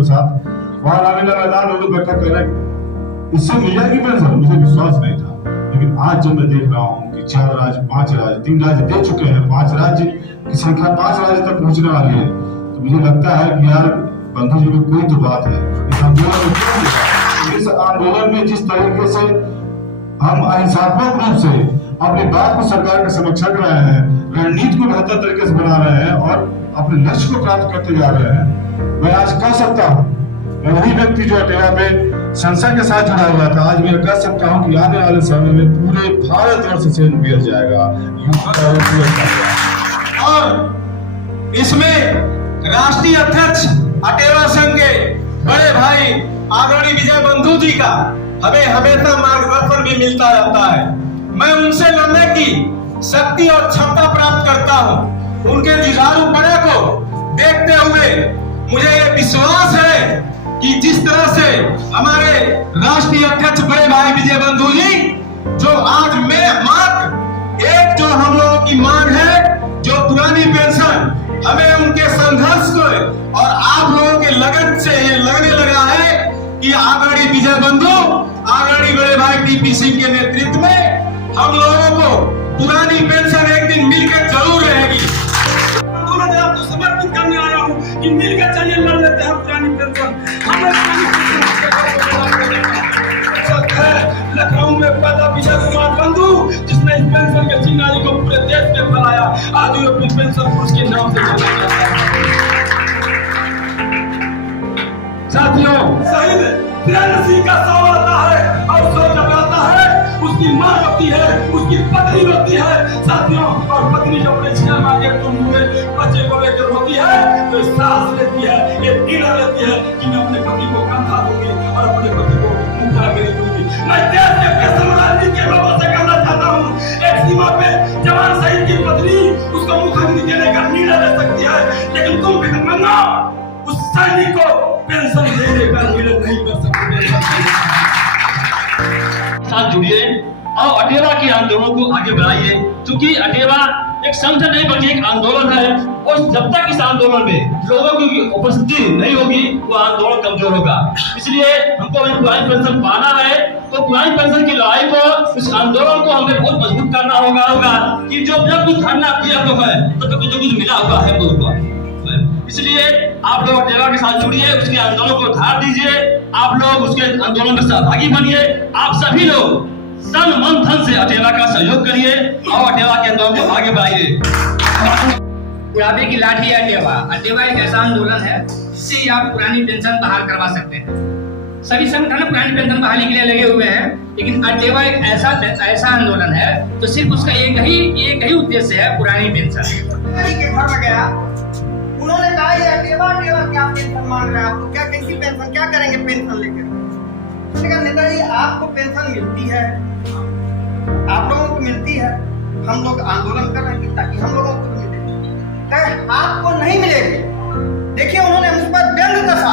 के साथ वहां रामलीला मैदान में लोग बैठक कर रहे, इससे मिला की पेंशन मुझे विश्वास नहीं था। लेकिन आज जब मैं देख रहा हूँ कि 4 राज्य 5 राज्य 3 राज्य दे चुके हैं, 5 राज्य की संख्या 5 राज्य तक पहुंचने वाली है, तो मुझे लगता है कि यार बंधु जी में कोई तो बात है। इस आंदोलन में जिस तरीके से हम अहिंसात्मक रूप से अपनी बात को सरकार के समक्ष रख रहे हैं, रणनीति को बेहतर तरीके से बना रहे हैं और अपने लक्ष्य को प्राप्त करते जा रहे हैं, मैं आज कह सकता हूँ, मैं वही व्यक्ति जो अटेवा पे संसद के साथ जुड़ा हुआ था, आज मैं कह सकता हूँ कि आने वाले समय में पूरे भारतवर्ष से बिगड़ जाएगा और इसमें राष्ट्रीय अध्यक्ष अटेवा संघ के बड़े भाई आदरणीय विजय बंधु जी का हमें हमेशा मार्गदर्शन भी मिलता रहता है। मैं उनसे लड़ने की शक्ति और क्षमता प्राप्त करता हूँ। उनके जुझारू पने को देखते हुए मुझे ये विश्वास है कि जिस तरह से हमारे राष्ट्रीय अध्यक्ष बड़े भाई विजय बंधु जी जो आज में मात्र एक जो हम लोगों की मांग है, जो पुरानी पेंशन, हमें उनके संघर्ष को और आप लोगों के लगन से ये लगने लगा है कि आदरणीय विजय बंधु, आदरणीय बड़े भाई टीपी सिंह के नेतृत्व में हम लोगों को पुरानी पेंशन एक दिन मिलकर जरूर रहेगी। आपको समर्पित करने आया हूँ कि मिलकर चलिए लड़ लेते हैं पुरानी पेंशन। लखनऊ में पैदा विजय कुमार बंधु जिसने इस पेंशन के चिंगारी को पूरे देश में फैलाया, आज वो अपनी पेंशन पुरुष के नाम से जाना जाता है। साथियों, शहीद वीरेंद्र सिंह का सौ आता है और सौ जब आता है उसकी माँ रोती है, उसकी पत्नी रोती है। साथियों, और पत्नी जब अपने छह माह के तुम हुए बच्चे को लेकर रोती है तो सांस लेती है, ये निर्णय लेती है कि मैं अपने पति को कंधा दूंगी और अपने पति को मुद्दा गिरी दूंगी। मैं देश के पेंशन राजनीति के लोगों से कहना चाहता हूँ, एक सीमा पे जवान शहीद की पत्नी उसको मुखाग्नि देने का निर्णय ले सकती है, लेकिन तुम भिखमंगा उस सैनिक को पेंशन देने का निर्णय नहीं कर सकते। साथ जुड़िए और अटेवा के आंदोलन को आगे बढ़ाइए, क्योंकि अटेवा एक संगठन नहीं बल्कि एक आंदोलन है और जब तक इस आंदोलन में लोगों की उपस्थिति नहीं होगी वो आंदोलन कमजोर होगा। इसलिए हमको पुरानी पेंशन पाना है तो पुरानी पेंशन की लड़ाई को, इस आंदोलन को हमें बहुत मजबूत करना होगा कि जो जब कुछ धरना किया तो है तो कुछ मिला हुआ है लोगों को। इसलिए आप लोग अटेवा के साथ जुड़िए, उसके आंदोलन को धार दीजिए, आप लोग उसके आंदोलन में सहभागी बनिए। आप सभी लोग तन मन धन से अटेवा का सहयोग करिए और अटेवा के आंदोलन को आगे बढ़ाइए। बुढ़ापे की लाठी है अटेवा। अटेवा एक ऐसा आंदोलन है जिससे आप पुरानी पेंशन बहाल करवा सकते हैं। सभी संगठन पुरानी पेंशन बहाली के लिए लगे हुए हैं, लेकिन अटेवा एक ऐसा आंदोलन है तो सिर्फ उसका एक ही उद्देश्य है, पुरानी पेंशन। के घर में गया, उन्होंने कहा ये अटेवा क्या पेंशन मांग रहे हैं, आपको क्या कैसी पेंशन, क्या करेंगे पेंशन लेकर? उसने कहा नेताजी आपको पेंशन मिलती है, आप लोगों को मिलती है, हम लोग आंदोलन कर रहे हैं ताकि हम लोगों को मिले, आपको नहीं मिलेगी। देखिए उन्होंने मुझ पर व्यंग कसा,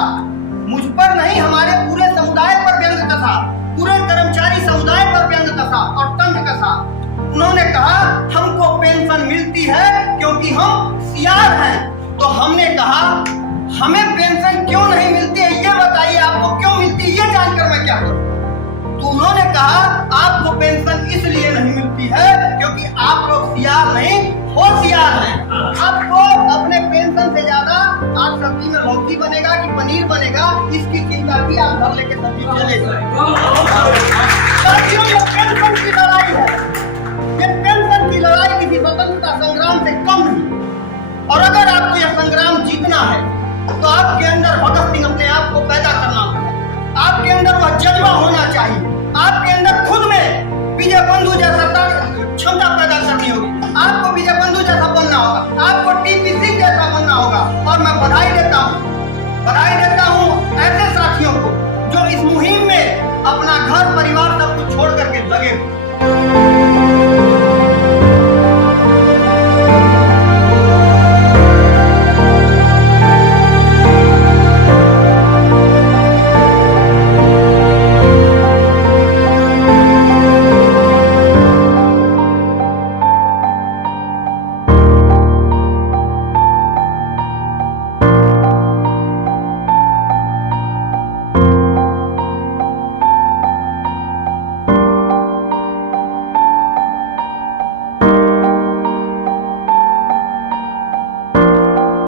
मुझ पर नहीं हमारे पूरे समुदाय पर व्यंग कसा, पूरे कर्मचारी समुदाय पर व्यंग कसा और तंज कसा। उन्होंने कहा हमको पेंशन मिलती है क्योंकि हम सीआर हैं, तो हमने कहा हमें पेंशन क्यों नहीं मिलती है ये बताइए, आपको क्यों मिलती है ये जानकर मैं क्या करूं। इसलिए नहीं मिलती है क्योंकि आप लोग सियार नहीं होशियार हैं। आपको अपने पेंशन से ज्यादा आज सब्जी में लौकी बनेगा कि पनीर बनेगा इसकी चिंता की आप घर लेके सब्जी चले जाए। साथियों, ये पेंशन की लड़ाई है, ये पेंशन की लड़ाई किसी स्वतंत्रता संग्राम से कम नहीं। और अगर आपको यह संग्राम जीतना है तो आपके अंदर भगत सिंह अपने आप को पैदा